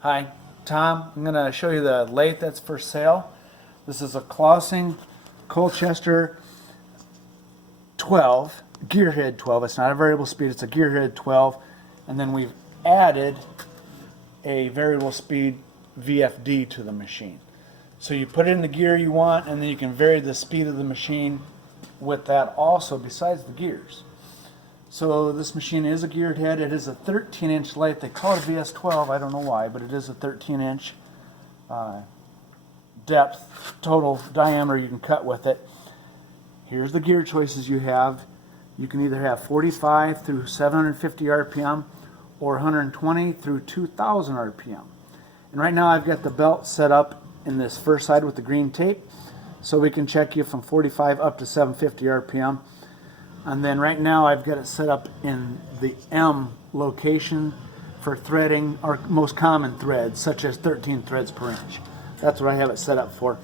Hi, Tom. I'm going to show you the lathe that's for sale. This is a Clausing Colchester 12, gearhead 12. It's not a variable speed, it's a gearhead 12. And then we've added a variable speed VFD to the machine. So you put in the gear you want, and then you can vary the speed of the machine with that also, besides the gears. So this machine is a geared head. It is a 13-inch lathe. They call it a VS12. I don't know why, but it is a 13-inch depth, total diameter you can cut with it. Here's the gear choices you have. You can either have 45 through 750 RPM or 120 through 2000 RPM. And right now I've got the belt set up in this first side with the green tape, so we can check you from 45 up to 750 RPM. And then right now I've got it set up in the M location for threading our most common threads, such as 13 threads per inch. That's what I have it set up for.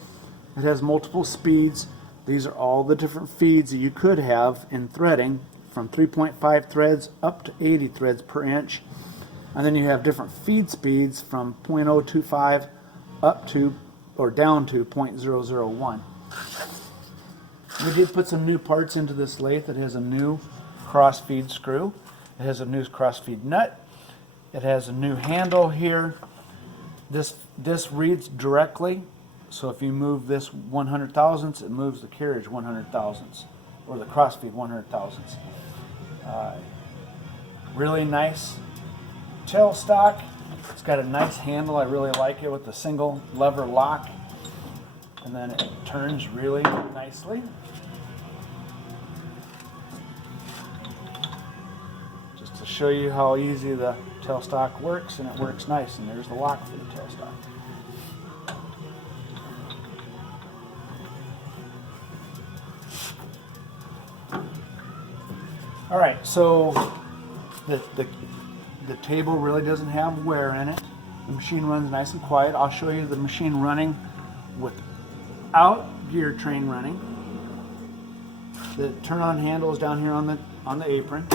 It has multiple speeds. These are all the different feeds that you could have in threading, from 3.5 threads up to 80 threads per inch. And then you have different feed speeds from 0.025 up to or down to 0.001. We did put some new parts into this lathe. It has a new cross feed screw. It has a new cross feed nut. It has a new handle here. This reads directly, so if you move this 100 thousandths, it moves the carriage 100 thousandths, or the cross feed 100 thousandths. Really nice tailstock. It's got a nice handle. I really like it with the single lever lock, and then it turns really nicely. Just to show you how easy the tailstock works, and it works nice, and there's the lock for the tailstock. Alright, so the table really doesn't have wear in it. The machine runs nice and quiet. I'll show you the machine running without gear train running. The turn-on handle is down here on the apron.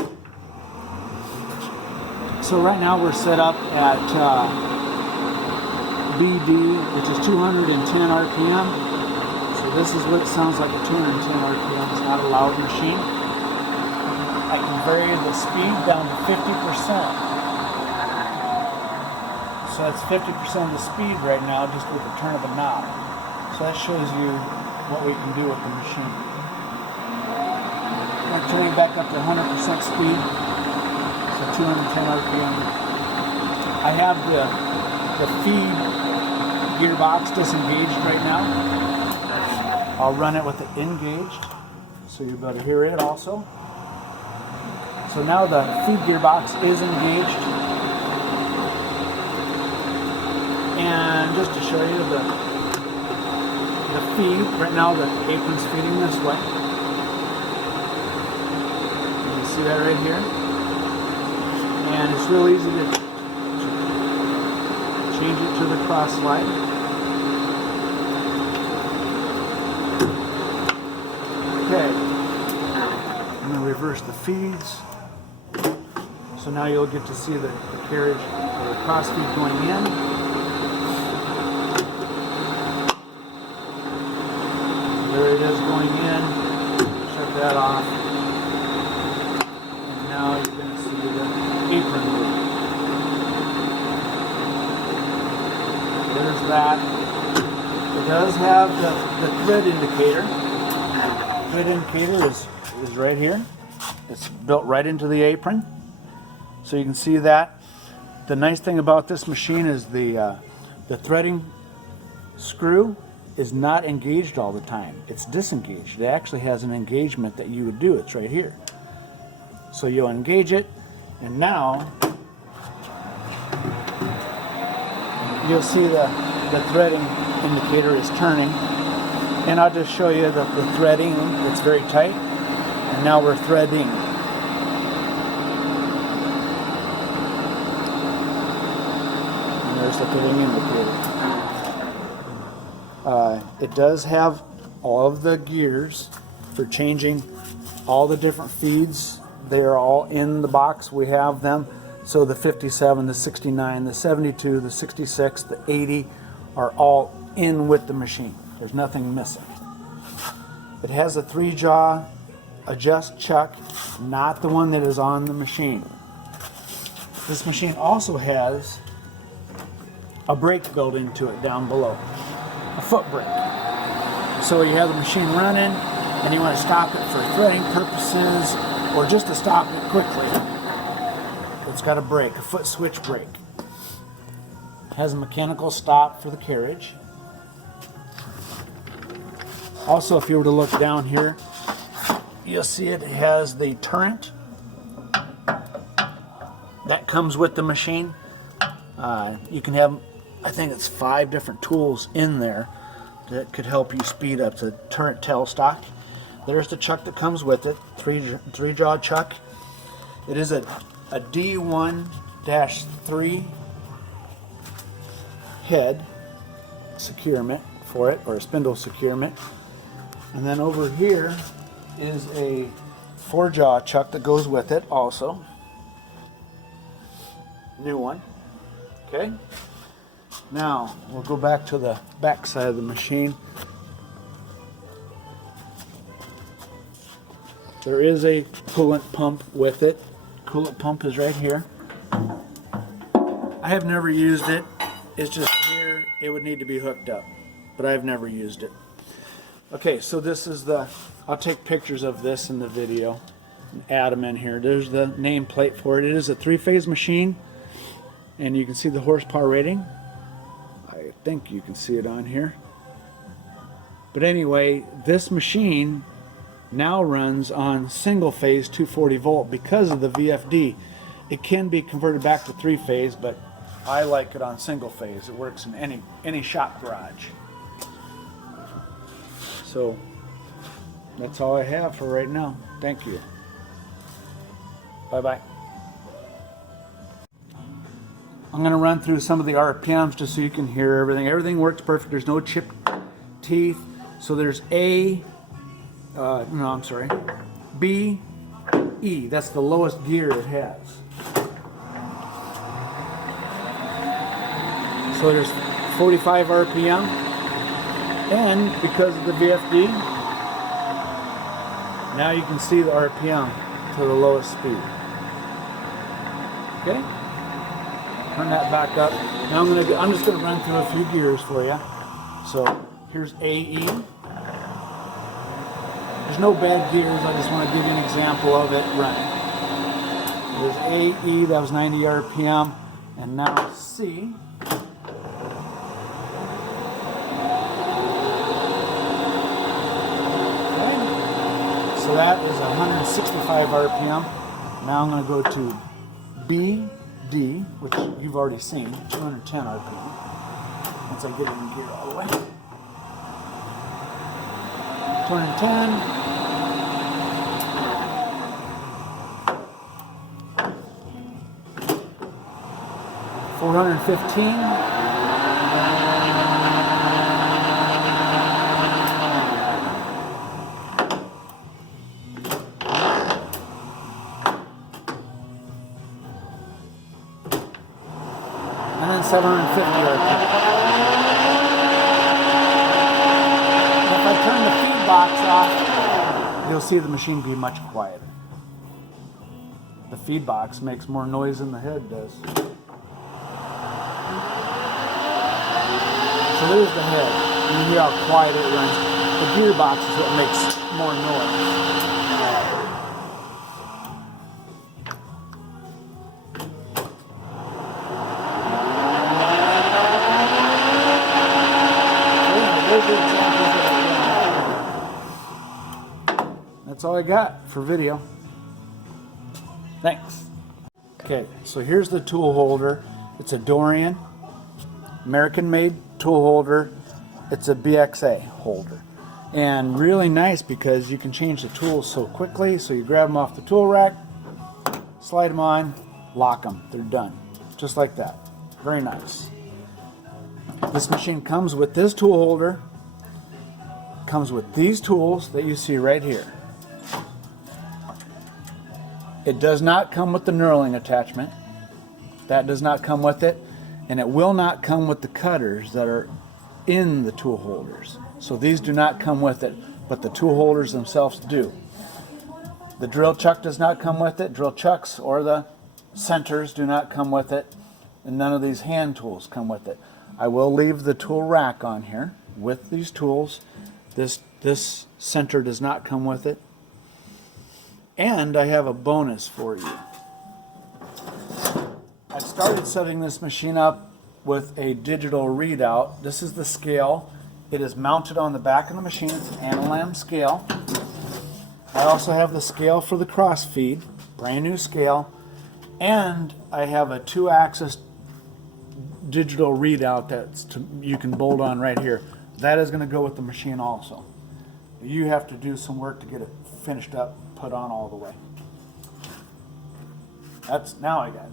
So right now we're set up at BD, which is 210 RPM. So this is what it sounds like at 210 RPM. It's not a loud machine. I can vary the speed down to 50%. So that's 50% of the speed right now just with the turn of a knob. So that shows you what we can do with the machine. I'm turning back up to 100% speed, so 210 RPM. I have the feed gearbox disengaged right now. I'll run it with it engaged, so you'll be able to hear it also. So now the feed gearbox is engaged. And just to show you the feed, right now the apron's feeding this way. You can see that right here. And it's real easy to change it to the cross slide. Okay. I'm going to reverse the feeds. So now you'll get to see the carriage or the cross feed going in. There it is going in. Shut that off. And now you're going to see the apron move. There's that. It does have the thread indicator. The thread indicator is right here. It's built right into the apron. So you can see that. The nice thing about this machine is the threading screw is not engaged all the time. It's disengaged. It actually has an engagement that you would do. It's right here. So you'll engage it, and now you'll see the threading indicator is turning. And I'll just show you that the threading, it's very tight, and now we're threading. And there's the threading indicator. It does have all of the gears for changing all the different feeds. They're all in the box. We have them. So the 57, the 69, the 72, the 66, the 80 are all in with the machine. There's nothing missing. It has a 3-jaw adjust chuck, not the one that is on the machine. This machine also has a brake built into it down below, a foot brake. So you have the machine running and you want to stop it for threading purposes or just to stop it quickly. It's got a brake, a foot switch brake. It has a mechanical stop for the carriage. Also, if you were to look down here, you'll see it has the turret that comes with the machine. You can have, I think it's 5 different tools in there that could help you speed up the turret tailstock. There's the chuck that comes with it, 3-jaw chuck. It is a D1-3 head securement for it, or a spindle securement. And then over here is a 4-jaw chuck that goes with it also. New one. Okay. Now we'll go back to the back side of the machine. There is a coolant pump with it. Coolant pump is right here. I have never used it. It's just here. It would need to be hooked up, but I've never used it. Okay, so this is I'll take pictures of this in the video and add them in here. There's the nameplate for it. It is a 3-phase machine, and you can see the horsepower rating. I think you can see it on here. But anyway, this machine now runs on single-phase 240 volt because of the VFD. It can be converted back to 3-phase, but I like it on single-phase. It works in any shop garage. So that's all I have for right now. Thank you. Bye-bye. I'm going to run through some of the RPMs just so you can hear everything. Everything works perfect. There's no chipped teeth. So there's B, E. That's the lowest gear it has. So there's 45 RPM. And because of the VFD, now you can see the RPM to the lowest speed. Okay? Turn that back up. Now I'm just going to run through a few gears for you. So here's AE. There's no bad gears. I just want to give you an example of it running. There's AE, that was 90 RPM, and now C. So that is 165 RPM. Now I'm going to go to B, D, which you've already seen, 210 RPM. Once I get it in gear all the way. 210. 415. And then 750 RPM. And if I turn the feed box off, you'll see the machine be much quieter. The feed box makes more noise than the head does. So there's the head. You hear how quiet it runs. The gearbox is what makes more noise. That's all I got for video. Thanks. Okay, so here's the tool holder. It's a Dorian, American-made tool holder. It's a BXA holder. And really nice because you can change the tools so quickly. So you grab them off the tool rack, slide them on, lock them. They're done. Just like that. Very nice. This machine comes with this tool holder. Comes with these tools that you see right here. It does not come with the knurling attachment. That does not come with it, and it will not come with the cutters that are in the tool holders. So these do not come with it, but the tool holders themselves do. The drill chuck does not come with it. Drill chucks or the centers do not come with it, and none of these hand tools come with it. I will leave the tool rack on here with these tools. This center does not come with it. And I have a bonus for you. I started setting this machine up with a digital readout. This is the scale. It is mounted on the back of the machine. It's an analam scale. I also have the scale for the cross feed, brand new scale, and I have a 2-axis digital readout that you can bolt on right here. That is going to go with the machine also. You have to do some work to get it finished up, put on all the way. Now I got it.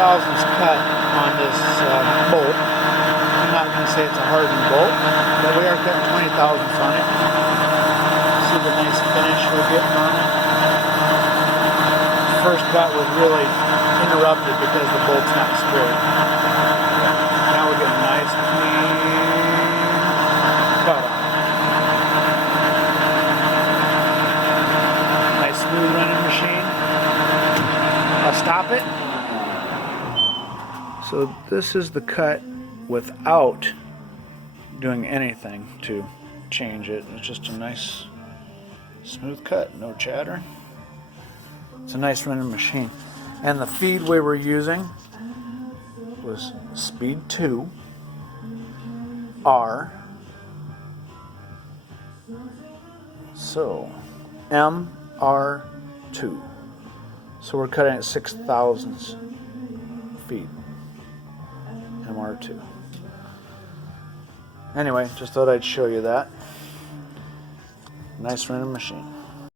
Thousandths cut on this bolt. I'm not going to say it's a hardened bolt, but we are cutting 20 thousandths on it. See the nice finish we're getting on it. First cut was really interrupted because the bolt's not straight. Now we're getting a nice clean cut on it. Nice smooth running machine. I'll stop it. So this is the cut without doing anything to change it. It's just a nice smooth cut, no chatter. It's a nice running machine. And the feed we were using was speed 2 R. So MR2. So we're cutting at 6 thousandths feet. MR2. Anyway, just thought I'd show you that. Nice running machine.